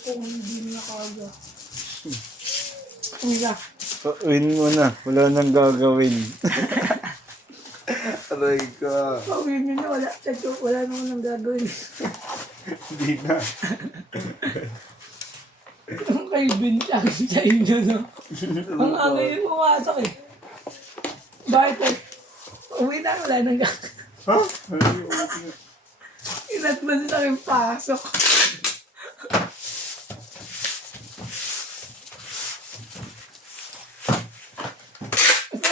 Kung hindi na kaga. Uya. Win mo na. Wala nang gagawin. Aray ka. Pawin nyo na, wala naman nang gagawin. Hindi na. Ang kay Bintang sa inyo, no? Ang aga yung pumasok eh. Bakit eh? Uwi na, wala nang gagawin. Ha? Ay, okay. Inatman sa aking pasok.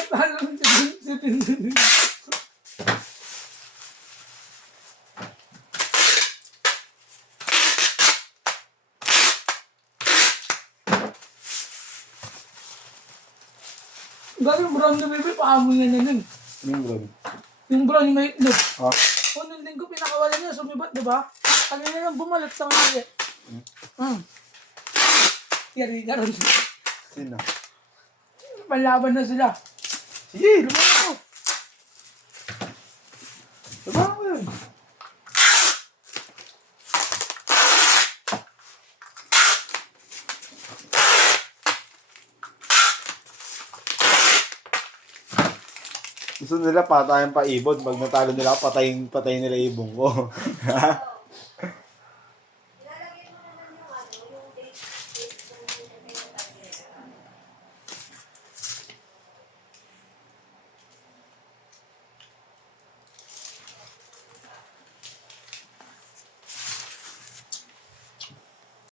Paano sabihin? Gano'ng brown na baby, paamo na na nun. Anong brown? Yung brown may itlog. Ha? O nung linggo pinakawalan niya, sumibat, di ba? Kanina lang bumalat sa mga Yari ka rin. Sino? Panlaban na sila. Sige, lumayan ko. Labahan ko yun. Gusto nila patayin pa ibon. Pag natalo nila, patayin nila ibon ko.